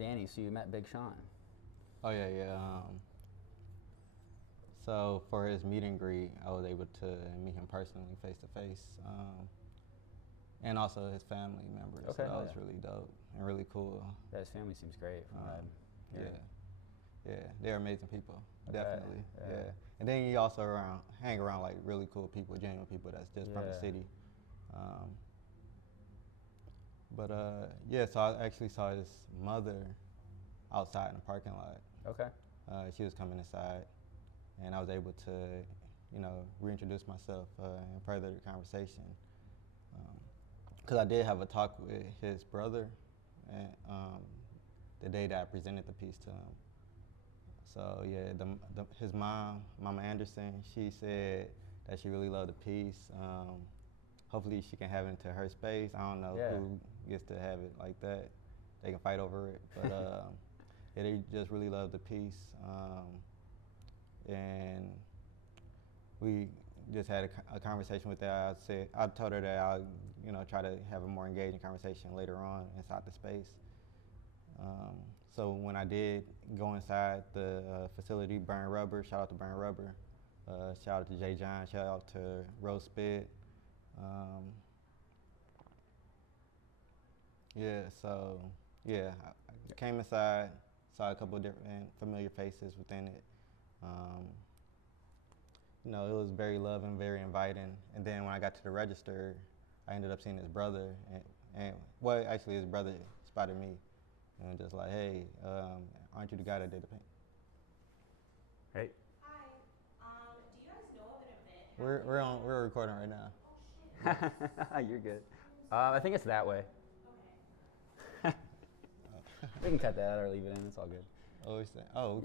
Danny, so you met Big Sean. Oh yeah, yeah. So for his meet and greet, I was able to meet him personally, face to face, and also his family members. Okay, So that was yeah. really dope and really cool. Yeah, his family seems great. From what I'm Yeah, hearing. yeah, they're amazing people, Okay, definitely. yeah. Yeah, and then you also hang around like really cool people, genuine people that's just from the Yeah. city. Um, but yeah, so I actually saw his mother outside in the parking lot. Okay. She was coming inside, and I was able to, reintroduce myself and further the conversation. Because I did have a talk with his brother, and the day that I presented the piece to him. So yeah, his mom, Mama Anderson, she said that she really loved the piece. Hopefully she can have it into her space. I don't know Yeah. who gets to have it like that. They can fight over it, but yeah, they just really loved the piece, and we just had a conversation with that. I told her that I'll, try to have a more engaging conversation later on inside the space. So when I did go inside the facility, Burn Rubber, shout out to Burn Rubber, shout out to Jay John, shout out to Rose Spit. Yeah, so yeah, I came inside, saw a couple of different familiar faces within it. It was very loving, very inviting. And then when I got to the register, I ended up seeing his brother, and well, actually his brother spotted me, and just like, hey, aren't you the guy that did the paint? Hey. Hi. Do you guys know of an event? We're recording right now. Oh shit. You're good. I think it's that way. Okay. We can cut that out or leave it in. It's all good. We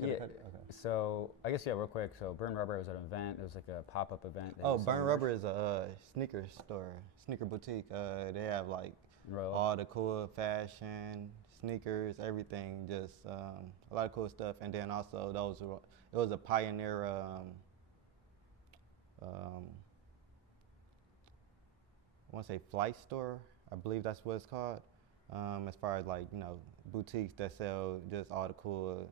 could have cut it. Okay. So I guess real quick. So Burn Rubber was at an event. It was like a pop-up event. Burn Rubber is a sneaker store, sneaker boutique. They have like all the cool fashion, sneakers, everything. Just a lot of cool stuff. And then also it was a pioneer. I want to say flight store. I believe that's what it's called. As far as like boutiques that sell just all the cool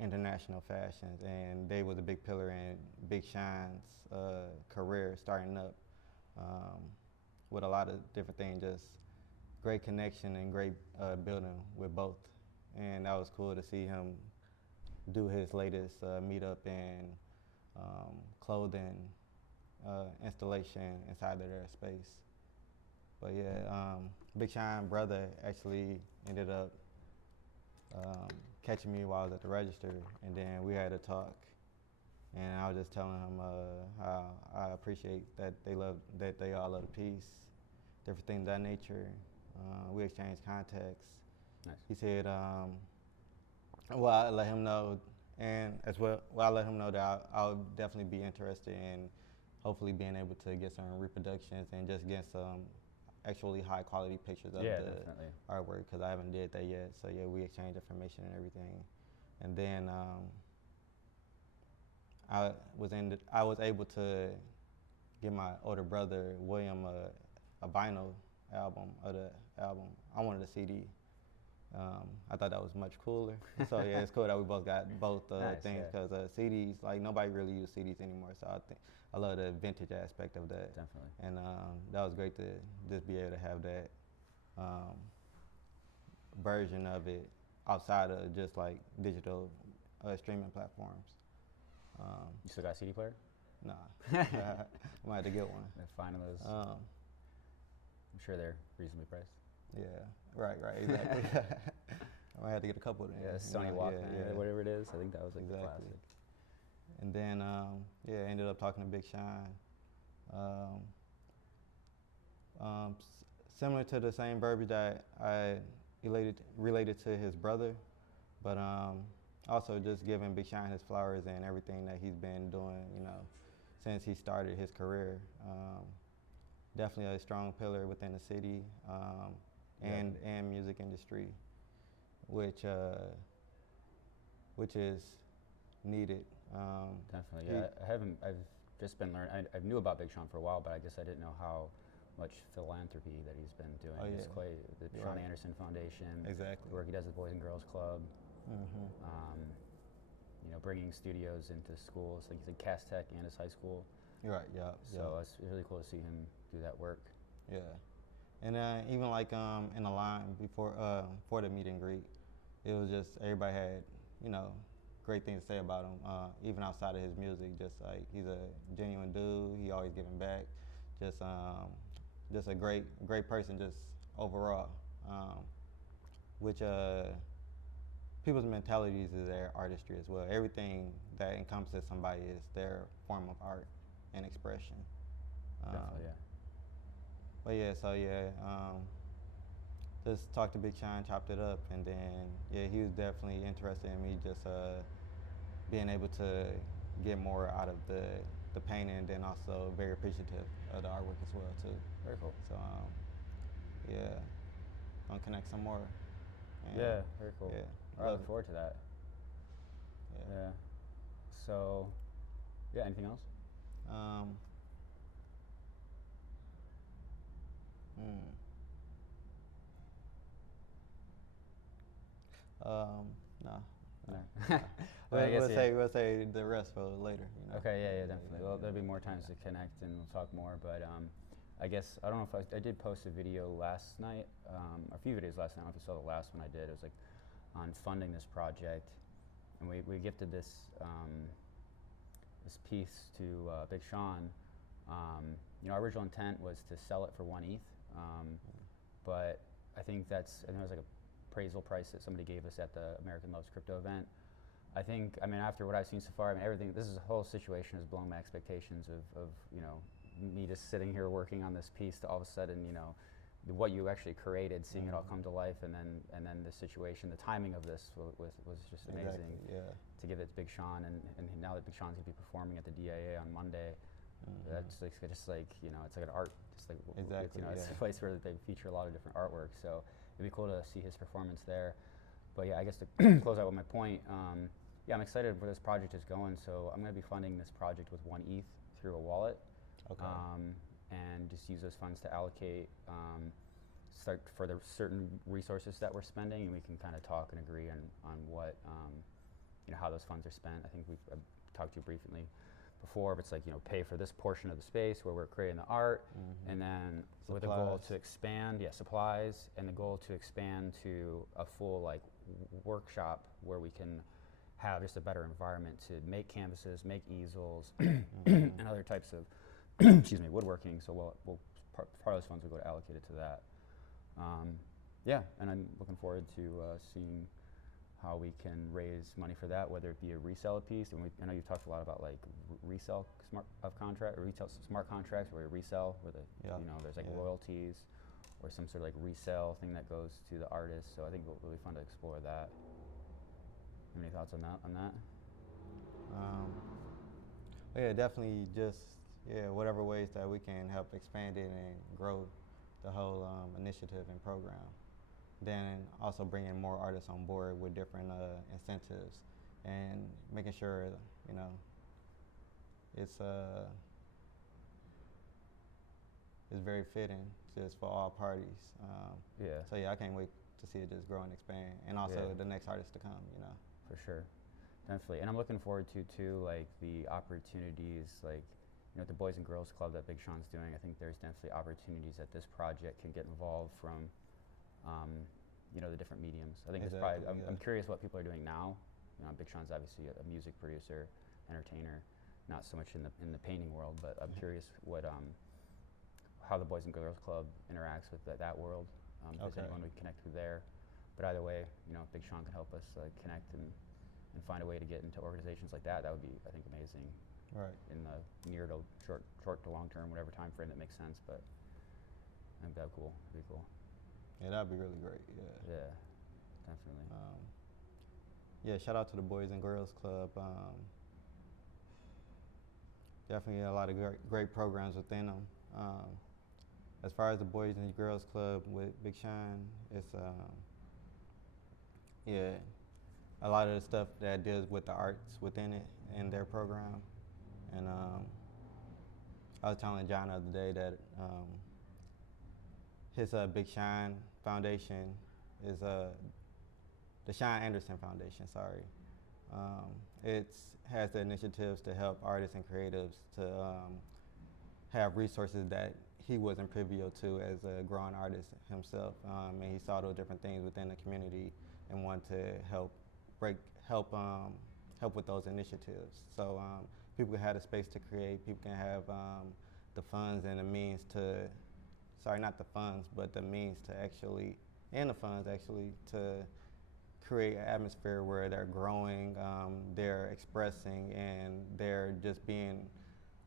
international fashions, and they was a big pillar in Big Sean's career starting up with a lot of different things. Just great connection and great building with both, and that was cool to see him do his latest meetup and clothing installation inside of their space. But yeah, Big Sean brother actually ended up catching me while I was at the register, and then we had a talk. And I was just telling him how I appreciate that they all love the piece, different things of that nature. We exchanged contacts. Nice. He said, well, I let him know, and as well, I let him know that I'll definitely be interested in hopefully being able to get some reproductions and just get some actually high quality pictures of the definitely. artwork, because I haven't did that yet. So yeah, we exchanged information and everything, and then I was able to give my older brother William a vinyl album of the album. I wanted a CD. I thought that was much cooler. So yeah, it's cool that we both got both Nice, things, yeah. because CDs, like, nobody really uses CDs anymore. So I love the vintage aspect of that. Definitely. And that was great to just be able to have that version of it outside of just like digital streaming platforms. You still got a CD player? Nah, I might have to get one. They're finding those. I'm sure they're reasonably priced. Yeah, right, exactly. I might have to get a couple of them. Yeah, Sony Walkman, whatever it is. I think that was like the Exactly. classic. And then, I ended up talking to Big Sean. Similar to the same verbiage that I related to his brother, but also just giving Big Sean his flowers and everything that he's been doing, since he started his career. Definitely a strong pillar within the city and music industry, which is needed. Definitely, yeah. I've just been learning. I knew about Big Sean for a while, but I guess I didn't know how much philanthropy that he's been doing. Oh, It's yeah. quite the You're Sean right. Anderson Foundation, Exactly. the work he does with Boys and Girls Club, Mm-hmm. you know, bringing studios into schools. Like he's at Cass Tech and his high school. You're right. Yeah. So it's really cool to see him do that work. Yeah. And even like in the line before for the meet and greet, it was just everybody had, you know, great things to say about him. Even outside of his music, just like he's a genuine dude. He always giving back. Just a great person, just overall. Which people's mentalities is their artistry as well. Everything that encompasses somebody is their form of art and expression. Definitely, yeah. But yeah, so yeah, just talked to Big Sean, chopped it up, and then yeah, he was definitely interested in me just being able to get more out of the painting, and then also very appreciative of the artwork as well too. Very cool. So yeah, gonna connect some more. And Yeah, very cool. Yeah, I love look it. forward to that. Yeah. Yeah. So, yeah, anything else? Um, hmm. No. No. No. Well, I guess, yeah. We'll say the rest for later. You know? Okay, yeah, definitely. Well, there'll be more times to connect and we'll talk more. But I guess, I don't know if I did post a video last night, a few videos last night. I don't know if you saw the last one I did. It was like on funding this project. And we gifted this this piece to Big Sean. You know, our original intent was to sell it for 1 ETH. But I think it was like a appraisal price that somebody gave us at the American Loves Crypto event. I think, I mean, after what I've seen so far, I mean, this whole situation has blown my expectations of, you know, me just sitting here working on this piece to all of a sudden, you know, what you actually created, seeing it all come to life, and then the situation, the timing of this was just amazing. Exactly, yeah. To give it to Big Sean, and now that Big Sean's gonna be performing at the DIA on Monday, that's like just like, you know, it's like an art, just like Exactly, you know, it's yeah. a place where they feature a lot of different artwork. So it'd be cool to see his performance there. But yeah, I guess to close out with my point, yeah, I'm excited where this project is going. So I'm going to be funding this project with 1 ETH through a wallet, Okay. and just use those funds to allocate start for the certain resources that we're spending, and we can kind of talk and agree on what you know, how those funds are spent. I think we've talked to you briefly before, but it's like, you know, pay for this portion of the space where we're creating the art, and then with a goal Supplies. to expand, supplies, and the goal to expand to a full like workshop where we can have just a better environment to make canvases, make easels, and other types of excuse me, woodworking. So part of those funds will go to allocated to that. Yeah, and I'm looking forward to seeing how we can raise money for that, whether it be a resell piece. And I know you've talked a lot about like resell retail smart contracts where you resell, where Yeah. you know, there's like Yeah. royalties or some sort of like resell thing that goes to the artist. So I think it'll be fun to explore that. Any thoughts on that? Well, yeah, definitely just whatever ways that we can help expand it and grow the whole initiative and program. Then also bringing more artists on board with different incentives and making sure, you know, it's very fitting just for all parties. Yeah. So yeah, I can't wait to see it just grow and expand, and also Yeah. the next artists to come. You know. For sure, definitely. And I'm looking forward to too, like the opportunities, like, you know, the Boys and Girls Club that Big Sean's doing. I think there's definitely opportunities that this project can get involved from, you know, the different mediums. I think it's probably. Exactly, I'm yeah. curious what people are doing now. You know, Big Sean's obviously a music producer, entertainer, not so much in the painting world, but I'm curious what how the Boys and Girls Club interacts with that world. If there's Okay. anyone we can connect with there. But either way, you know, if Big Sean can help us connect and find a way to get into organizations like that, that would be, I think, amazing Right. in the near to short to long term, whatever time frame that makes sense. But I think that'd be cool. Yeah, that'd be really great. Yeah. Yeah, definitely. Yeah, shout out to the Boys and Girls Club. Definitely a lot of great programs within them. As far as the Boys and Girls Club with Big Sean, it's a lot of the stuff that deals with the arts within it in their program. And I was telling John the other day that his Big Shine Foundation is the Shine Anderson Foundation. Sorry, it has the initiatives to help artists and creatives to have resources that he wasn't privy to as a growing artist himself, and he saw those different things within the community and wanted to help with those initiatives. So people can have the space to create. People can have the funds and the means to, sorry, not the funds, but the means to actually, and the funds actually, to create an atmosphere where they're growing, they're expressing, and they're just being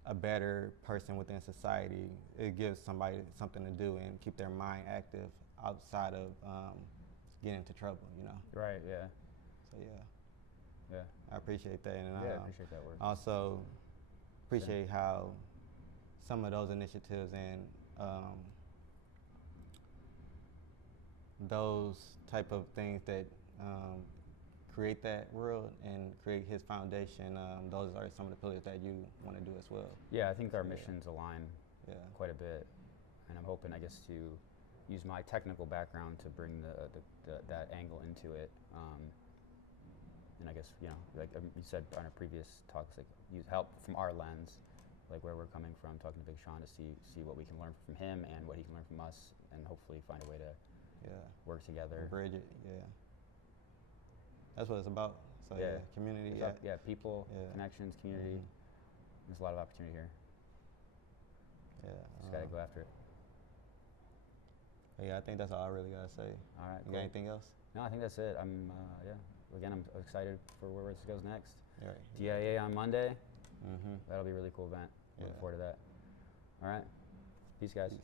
a better person within society. It gives somebody something to do and keep their mind active outside of getting into trouble, you know? Right, yeah. So yeah, Yeah. I appreciate that. And Yeah, I appreciate that work. also appreciate how some of those initiatives and those type of things that create that world and create his foundation, those are some of the pillars that you want to do as well. Yeah, I think our So, yeah. missions align Yeah. quite a bit, and I'm hoping, I guess, to use my technical background to bring that angle into it. And I guess, you know, like you said on our previous talks, like use help from our lens, like where we're coming from, talking to Big Sean to see what we can learn from him and what he can learn from us, and hopefully find a way to work together. Bridge it, yeah. That's what it's about. So yeah, community. It's Yeah, up- yeah, people, connections, community. Mhm. There's a lot of opportunity here. Yeah. Just gotta go after it. Yeah, I think that's all I really gotta say. All right. You Cool. got anything else? No, I think that's it. Again, I'm excited for where this goes next. All right. DIA on Monday. Mm-hmm. That'll be a really cool event. Looking forward to that. All right. Peace, guys. Peace.